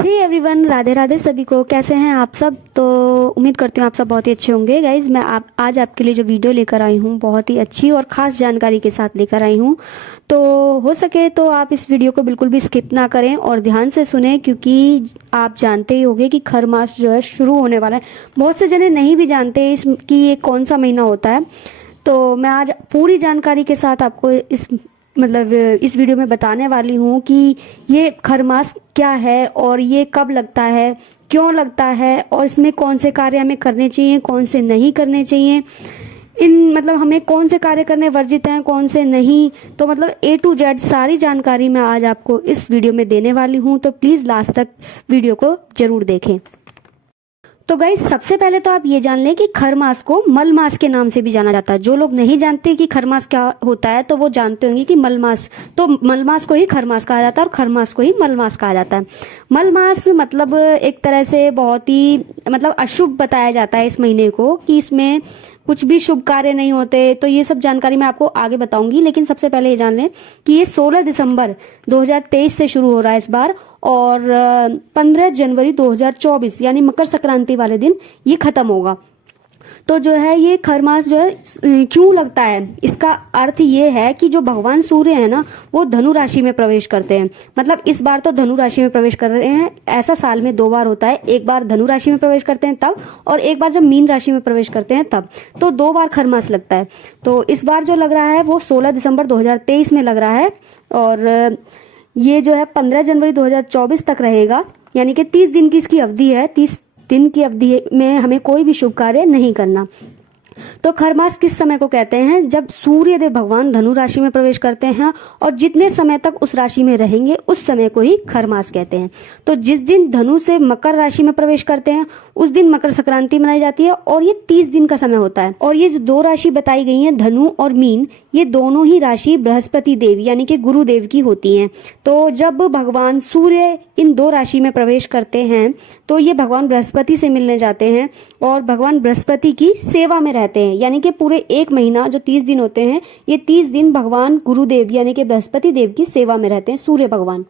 Hey everyone, Radhe Radhe सभी को। कैसे हैं आप सब? तो उम्मीद करती हूँ आप सब बहुत ही अच्छे होंगे। गाइज, मैं आज आपके लिए जो वीडियो लेकर आई हूँ बहुत ही अच्छी और ख़ास जानकारी के साथ लेकर आई हूँ। तो हो सके तो आप इस वीडियो को बिल्कुल भी स्किप ना करें और ध्यान से सुने, क्योंकि आप जानते ही होंगे कि खर मास जो है शुरू होने वाला है। बहुत से जने नहीं भी जानते कि ये कौन सा महीना होता है। तो मैं आज पूरी जानकारी के साथ आपको इस वीडियो में बताने वाली हूँ कि ये खरमास क्या है और ये कब लगता है, क्यों लगता है और इसमें कौन से कार्य हमें करने चाहिए, कौन से नहीं करने चाहिए। हमें कौन से कार्य करने वर्जित हैं, कौन से नहीं। तो A to Z सारी जानकारी मैं आज आपको इस वीडियो में देने वाली हूँ। तो प्लीज़ लास्ट तक वीडियो को जरूर देखें। तो गाइस, सबसे पहले तो आप ये जान लें कि खर मास को मल मास के नाम से भी जाना जाता है। जो लोग नहीं जानते कि खर मास क्या होता है तो वो जानते होंगे कि मल मास, तो मल मास को ही खर मास कहा जाता है और खर मास को ही मल मास कहा जाता है। मल मास एक तरह से बहुत ही अशुभ बताया जाता है इस महीने को, कि इसमें कुछ भी शुभ कार्य नहीं होते। तो ये सब जानकारी मैं आपको आगे बताऊंगी, लेकिन सबसे पहले ये जान लें कि ये 16 दिसंबर 2023 से शुरू हो रहा है इस बार, और 15 जनवरी 2024 यानी मकर संक्रांति वाले दिन ये खत्म होगा। तो जो है ये खर मास जो है क्यों लगता है, इसका अर्थ ये है कि जो भगवान सूर्य है ना, वो धनु राशि में प्रवेश करते हैं। इस बार तो धनु राशि में प्रवेश कर रहे हैं। ऐसा साल में 2 बार होता है, एक बार धनु राशि में प्रवेश करते हैं तब, और एक बार जब मीन राशि में प्रवेश करते हैं तब। तो 2 बार खर मास लगता है। तो इस बार जो लग रहा है वो 16 दिसंबर 2023 में लग रहा है, और ये जो है 15 जनवरी 2024 तक रहेगा। यानी कि 30 दिन की इसकी अवधि है। 30 दिन की अवधि में हमें कोई भी शुभ कार्य नहीं करना। तो खरमास किस समय को कहते हैं? जब सूर्य देव भगवान धनु राशि में प्रवेश करते हैं और जितने समय तक उस राशि में रहेंगे उस समय को ही खरमास कहते हैं। तो जिस दिन धनु से मकर राशि में प्रवेश करते हैं उस दिन मकर संक्रांति मनाई जाती है, और ये 30 दिन का समय होता है। और ये जो 2 राशि बताई गई हैं, धनु और मीन, ये दोनों ही राशि बृहस्पति देव यानी कि गुरुदेव की होती हैं। तो जब भगवान सूर्य इन 2 राशि में प्रवेश करते हैं तो ये भगवान बृहस्पति से मिलने जाते हैं और भगवान बृहस्पति की सेवा में रहते हैं। यानी कि पूरे 1 महीना जो 30 दिन होते हैं, ये 30 दिन भगवान गुरुदेव यानी कि बृहस्पति देव की सेवा में रहते हैं, सूर्य भगवान।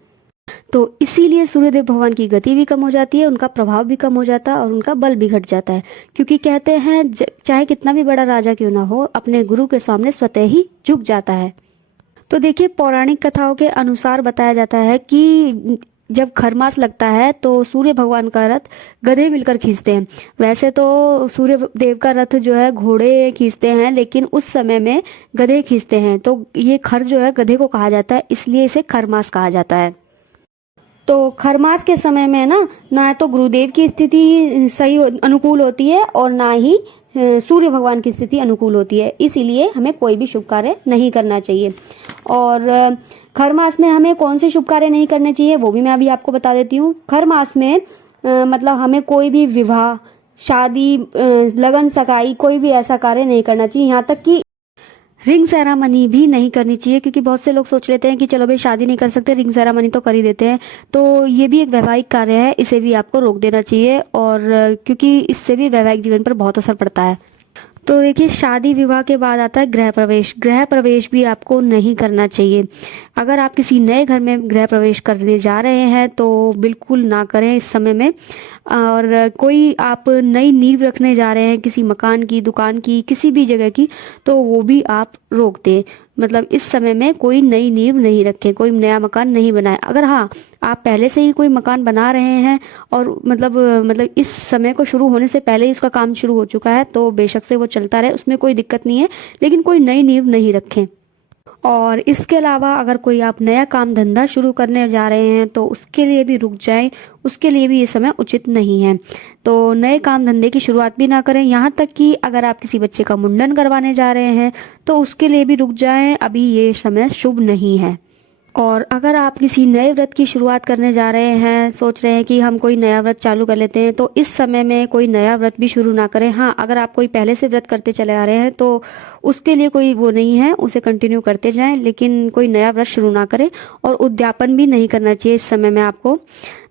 तो इसीलिए सूर्यदेव भगवान की गति भी कम हो जाती है, उनका प्रभाव भी कम हो जाता है और उनका बल भी घट जाता है। क्योंकि कहते हैं चाहे कितना भी बड़ा राजा क्यों ना हो, अपने गुरु के सामने स्वतः ही झुक जाता है। तो देखिए, पौराणिक कथाओं के अनुसार बताया जाता है कि जब खरमास लगता है तो सूर्य भगवान का रथ गधे मिलकर खींचते हैं। वैसे तो सूर्य देव का रथ जो है घोड़े खींचते हैं, लेकिन उस समय में गधे खींचते हैं। तो ये खर जो है गधे को कहा जाता है, इसलिए इसे खरमास कहा जाता है। तो खरमास के समय में ना तो गुरुदेव की स्थिति सही अनुकूल होती है और ना ही सूर्य भगवान की स्थिति अनुकूल होती है। इसीलिए हमें कोई भी शुभ कार्य नहीं करना चाहिए। और खर मास में हमें कौन से शुभ कार्य नहीं करने चाहिए वो भी मैं अभी आपको बता देती हूँ। खर मास में हमें कोई भी विवाह, शादी, लगन सगाई, कोई भी ऐसा कार्य नहीं करना चाहिए। यहाँ तक कि रिंग सेरामनी भी नहीं करनी चाहिए, क्योंकि बहुत से लोग सोच लेते हैं कि चलो भाई शादी नहीं कर सकते, रिंग सेरामनी तो कर ही देते हैं। तो ये भी एक वैवाहिक कार्य है, इसे भी आपको रोक देना चाहिए, और क्योंकि इससे भी वैवाहिक जीवन पर बहुत असर पड़ता है। तो देखिए, शादी विवाह के बाद आता है गृह प्रवेश। गृह प्रवेश भी आपको नहीं करना चाहिए। अगर आप किसी नए घर में गृह प्रवेश करने जा रहे हैं तो बिल्कुल ना करें इस समय में। और कोई आप नई नींव रखने जा रहे हैं किसी मकान की, दुकान की, किसी भी जगह की, तो वो भी आप रोक दें। इस समय में कोई नई नींव नहीं रखें, कोई नया मकान नहीं बनाए। अगर हाँ, आप पहले से ही कोई मकान बना रहे हैं और इस समय को शुरू होने से पहले ही उसका काम शुरू हो चुका है, तो बेशक से वो चलता रहे, उसमें कोई दिक्कत नहीं है, लेकिन कोई नई नींव नहीं रखें। और इसके अलावा अगर कोई आप नया काम धंधा शुरू करने जा रहे हैं तो उसके लिए भी रुक जाएं, उसके लिए भी ये समय उचित नहीं है। तो नए काम धंधे की शुरुआत भी ना करें। यहाँ तक कि अगर आप किसी बच्चे का मुंडन करवाने जा रहे हैं तो उसके लिए भी रुक जाएं, अभी ये समय शुभ नहीं है। और अगर आप किसी नए व्रत की शुरुआत करने जा रहे हैं, सोच रहे हैं कि हम कोई नया व्रत चालू कर लेते हैं, तो इस समय में कोई नया व्रत भी शुरू ना करें। हाँ, अगर आप कोई पहले से व्रत करते चले आ रहे हैं तो उसके लिए कोई वो नहीं है, उसे कंटिन्यू करते जाएं, लेकिन कोई नया व्रत शुरू ना करें। और उद्यापन भी नहीं करना चाहिए इस समय में आपको।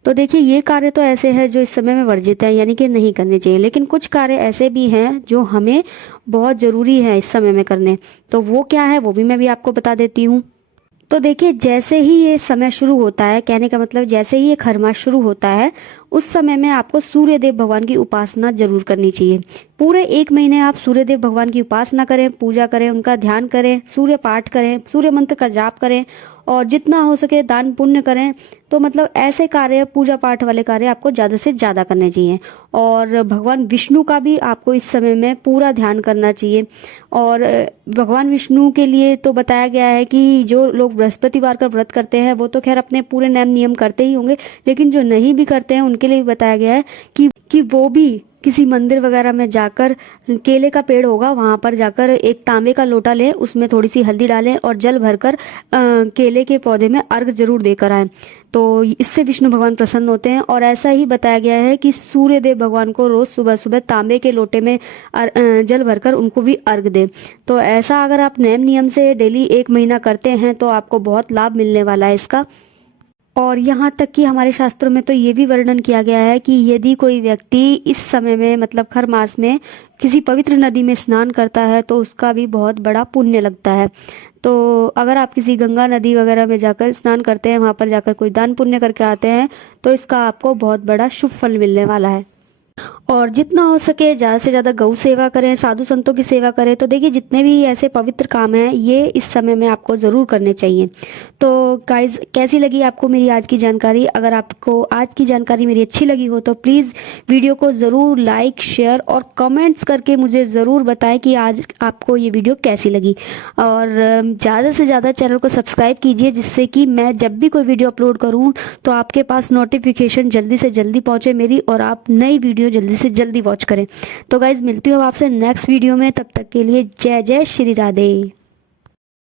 तो देखिए, ये कार्य तो ऐसे हैं जो इस समय में वर्जित है, यानी कि नहीं करने चाहिए। लेकिन कुछ कार्य ऐसे भी हैं जो हमें बहुत ज़रूरी है इस समय में करने। तो वो क्या है वो भी मैं भी आपको बता देती हूँ। तो देखिए, जैसे ही ये समय शुरू होता है, कहने का मतलब जैसे ही ये खरमास शुरू होता है, उस समय में आपको सूर्य देव भगवान की उपासना जरूर करनी चाहिए। पूरे 1 महीने आप सूर्य देव भगवान की उपासना करें, पूजा करें, उनका ध्यान करें, सूर्य पाठ करें, सूर्य मंत्र का जाप करें और जितना हो सके दान पुण्य करें। तो मतलब ऐसे कार्य, पूजा पाठ वाले कार्य आपको ज़्यादा से ज़्यादा करने चाहिए। और भगवान विष्णु का भी आपको इस समय में पूरा ध्यान करना चाहिए। और भगवान विष्णु के लिए तो बताया गया है कि जो लोग बृहस्पतिवार का व्रत करते हैं वो तो खैर अपने पूरे नेम नियम करते ही होंगे, लेकिन जो नहीं भी करते हैं उनके लिए भी बताया गया है कि वो भी किसी मंदिर वगैरह में जाकर, केले का पेड़ होगा वहां पर जाकर एक तांबे का लोटा लें, उसमें थोड़ी सी हल्दी डालें और जल भरकर केले के पौधे में अर्घ जरूर देकर आएं। तो इससे विष्णु भगवान प्रसन्न होते हैं। और ऐसा ही बताया गया है कि सूर्य देव भगवान को रोज सुबह सुबह तांबे के लोटे में जल भरकर उनको भी अर्घ दें। तो ऐसा अगर आप नेम नियम से डेली 1 महीना करते हैं तो आपको बहुत लाभ मिलने वाला है इसका। और यहाँ तक कि हमारे शास्त्रों में तो ये भी वर्णन किया गया है कि यदि कोई व्यक्ति इस समय में, मतलब खर मास में, किसी पवित्र नदी में स्नान करता है तो उसका भी बहुत बड़ा पुण्य लगता है। तो अगर आप किसी गंगा नदी वगैरह में जाकर स्नान करते हैं, वहाँ पर जाकर कोई दान पुण्य करके आते हैं, तो इसका आपको बहुत बड़ा शुभ फल मिलने वाला है। और जितना हो सके ज़्यादा से ज़्यादा गौ सेवा करें, साधु संतों की सेवा करें। तो देखिए, जितने भी ऐसे पवित्र काम हैं ये इस समय में आपको ज़रूर करने चाहिए। तो गाइज, कैसी लगी आपको मेरी आज की जानकारी? अगर आपको आज की जानकारी मेरी अच्छी लगी हो तो प्लीज़ वीडियो को ज़रूर लाइक, शेयर और कमेंट्स करके मुझे ज़रूर बताएं कि आज आपको ये वीडियो कैसी लगी। और ज़्यादा से ज़्यादा चैनल को सब्सक्राइब कीजिए, जिससे कि मैं जब भी कोई वीडियो अपलोड करूँ तो आपके पास नोटिफिकेशन जल्दी से जल्दी पहुँचे मेरी, और आप नई वीडियो जल्दी से जल्दी वॉच करें। तो गाइज, मिलती हूँ आपसे नेक्स्ट वीडियो में। तब तक के लिए जय जय श्री राधे।